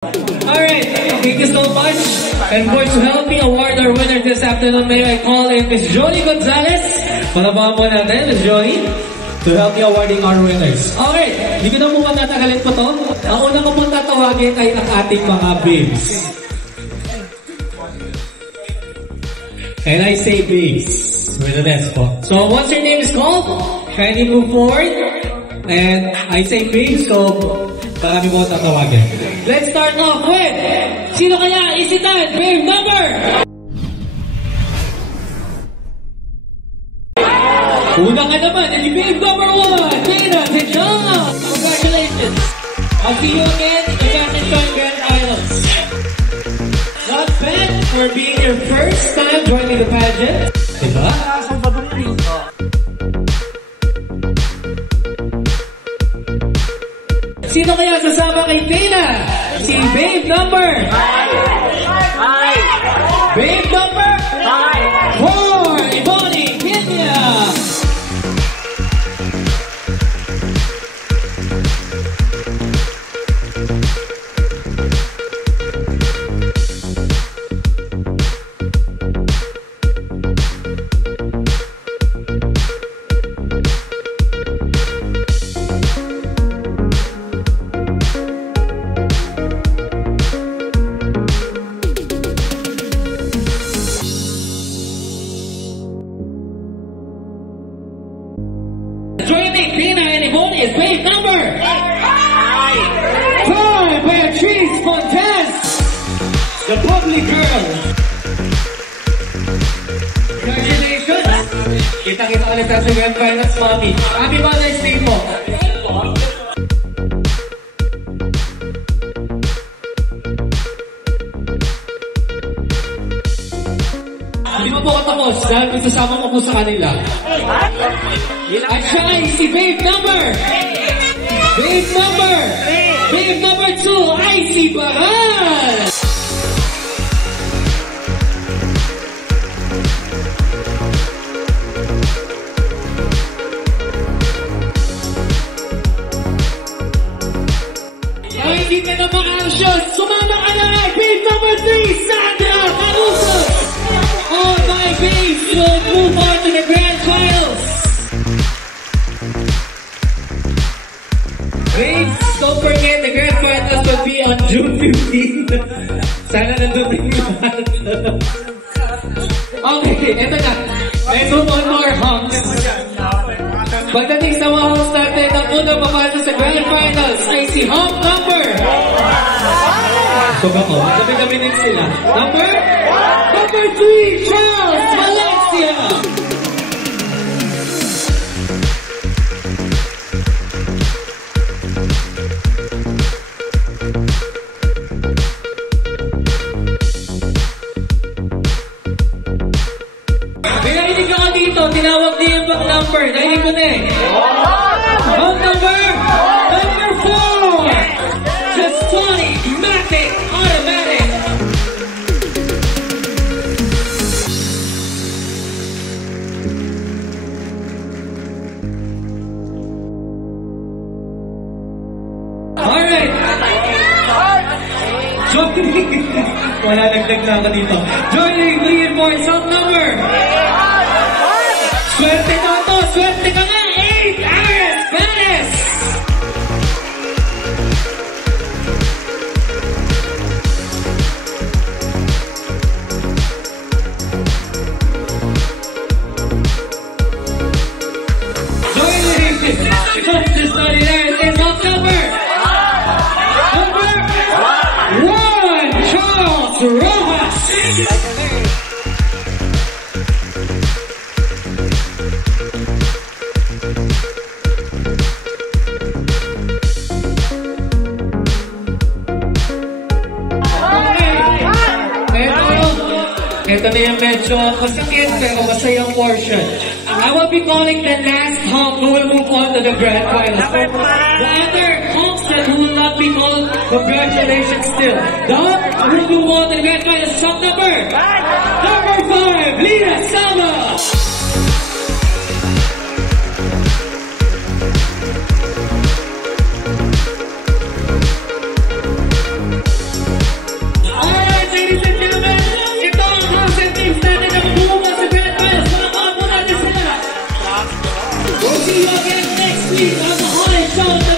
Alright, thank you so much. And for to help me award our winner this afternoon, may I call in Miss Johnny Gonzalez. Palabahan po natin, Miss Johnny, to help me awarding our winners. Okay, hindi ko na muna tatagalin po to. Ang una ko pong tatawagin ay ang ating mga babes. And I say babes with an S po. So once your name is called, kindly move forward. And I say babes, so marami po tatawagin. Let's start off with, sino kaya isitan? Babe number! Una ka naman, and babe number 1, Dana Tejana! Congratulations! I'll see you again in the Fashion Show Grand Islands. Not bad for being your first time joining the pageant. Diba? Sino kaya sasama kay Dana? Si babe number? Babe number? 4, Iboni Kenya! Joining Dana and Iboni is babe number 5, Beatrice Fontes, the bubbly girl. Congratulations! Kita-kita ulit sa Grand Finals, Mami. Happy Mother's Day po. Hindi mo po katapos dahil masasama mo po sa kanila. At siya ay si babe number 2 ay si Baral. Ay, hindi ka na maka-anxious. Sumama ka na kay babe number 3, Sandra Caruso. All my babes will move on to the Grand Finals. Babes, don't forget the Grand Finals will be on June 15. Sana nandun din lahat. Okay, eto na. Let's move on to our honks. Pagdating sa mga honks natin, ang unang papasok sa Grand Finals ay si honk number. So ako, magsabi-gabi din sila. Number 3, Charles Valencia. May nainig ako dito, tinawag niya yung back number. Nainig ko na eh. Back number 4. Justoni Matic Automatic. Alright. Wala nagdag na ako dito. Joining me in for song number. Swerte na ito. Swerte ka nga. 8, Aris Perez. Joining Justice 39 is song number 1, Charles Rojas. Ito na yung medyo masakit pero masayang portion. I will be calling the last honk who will move on to the Grand Finals. The other honks that who will not be called, congratulations still. The honk who will move on to the Grand Finals, song number 5, Lina Sama. So